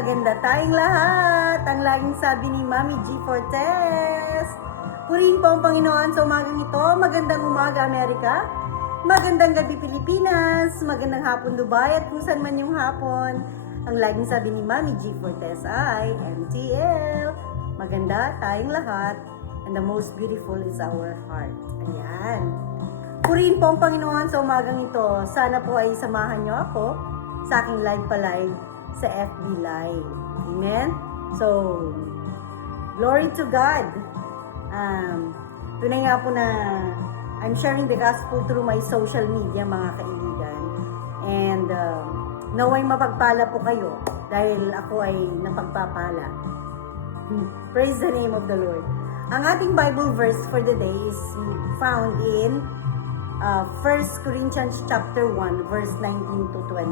maganda tayong lahat. Ang laging sabi ni Mami G. Fortes. Purihin po ang Panginoon sa umagang ito. Magandang umaga, Amerika. Magandang gabi, Pilipinas. Magandang hapon, Dubai. At kung saan man yung hapon. Ang laging sabi ni Mami G. Fortes ay MTL. Maganda tayong lahat. And the most beautiful is our heart. Ayan. Purihin po ang Panginoon sa umagang ito. Sana po ay samahan niyo ako sa aking live pa-live sa FB Live. Amen? So, glory to God. Tunay nga po na I'm sharing the gospel through my social media, mga kaibigan. And naway mapagpala po kayo dahil ako ay napagpapala. Praise the name of the Lord. Ang ating Bible verse for the day is found in 1 Corinthians chapter 1 verse 19 to 20.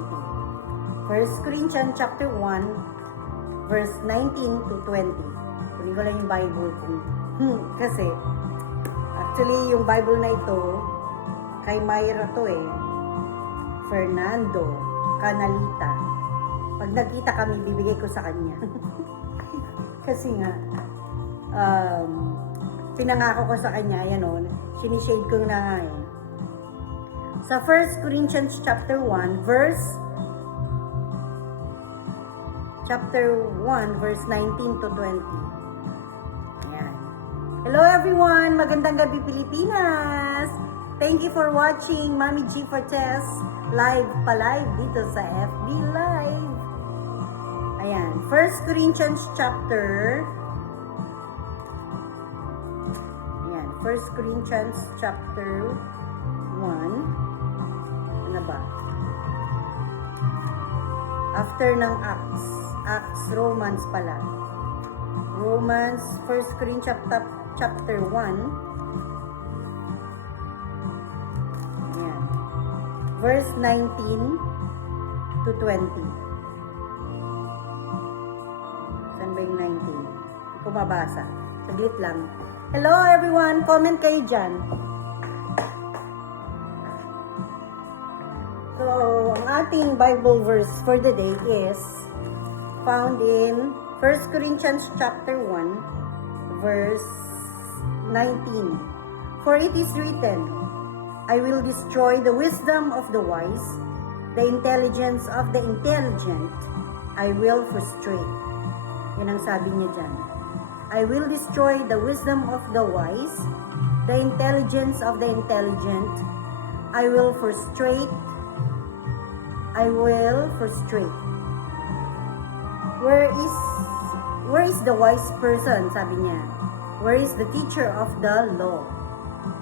1 Corinthians chapter 1 verse 19 to 20. Kunin ko lang yung Bible ko. Kasi actually yung Bible na ito kay Myra to Fernando Canalita. Pag nagkita kami, bibigay ko sa kanya. Kasi nga pinangako ko sa kanya, ayan sinishade ko na nga Sa 1 Corinthians chapter 1 verse 1 verse 19 to 20. Ayan. Hello everyone! Magandang gabi, Pilipinas! Thank you for watching Mami G. Fortes live pa-live dito sa FB Live. Ayan. 1 Corinthians chapter 1 Corinthians chapter 1. Ano ba? After ng Acts, Romans pala. Romans, 1 Corinthians chapter 1. Ayan. Verse 19 to 20. Saan ba yung 19? Hindi ko mabasa. Saglit lang. Hello everyone! Comment kayo dyan. So, ang ating Bible verse for the day is found in 1 Corinthians chapter 1 verse 19. For it is written, I will destroy the wisdom of the wise, the intelligence of the intelligent I will frustrate. Yan ang sabi niya dyan. I will destroy the wisdom of the wise, the intelligence of the intelligent. I will frustrate. Where is the wise person? Sabi niya. Where is the teacher of the law?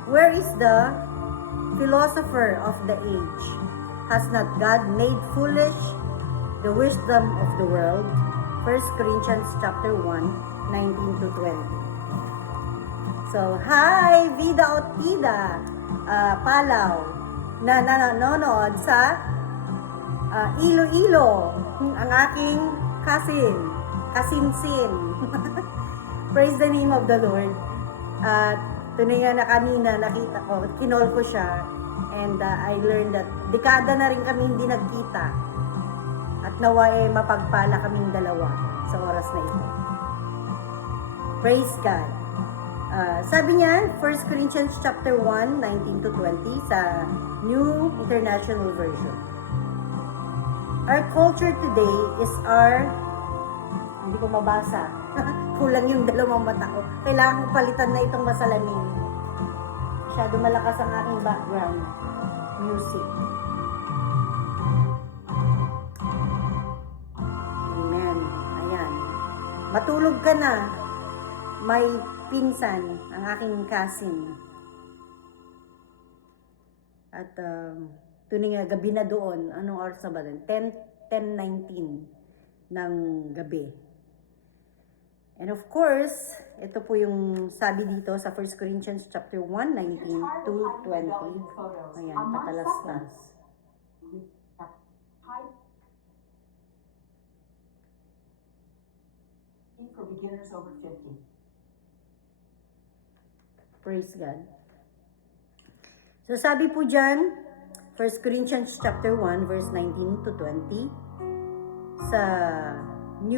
Where is the philosopher of the age? Has not God made foolish the wisdom of the world? 1 Corinthians chapter 1. 19 to 20. So, hi! Vida Otida Palaw na nanonood sa Iloilo. Ang aking kasinsin. Praise the name of the Lord. Tunay nga na kanina nakita ko, kinol ko siya and I learned that dekada na rin kami hindi nagkita at nawa mapagpala kaming dalawa sa oras na ito. Praise God. Sabi niya, 1 Corinthians chapter 1, 19 to 20 sa New International Version. Our culture today is hindi ko mabasa. Kulang yung dalawang mata ko. Kailangan ko palitan na itong masalamin. Masyado malakas ang aking background music. Amen. Ayan. Matulog ka na. May pinsan, ang aking cousin. At tuning gabi na doon, anong oras na ba doon? 10:19 ng gabi. And of course, ito po yung sabi dito sa 1 Corinthians chapter 1, 19 to 20. Ayan, patalastas. For beginners over 50. Praise God. So sabi po dyan, 1 Corinthians chapter 1 verse 19 to 20 sa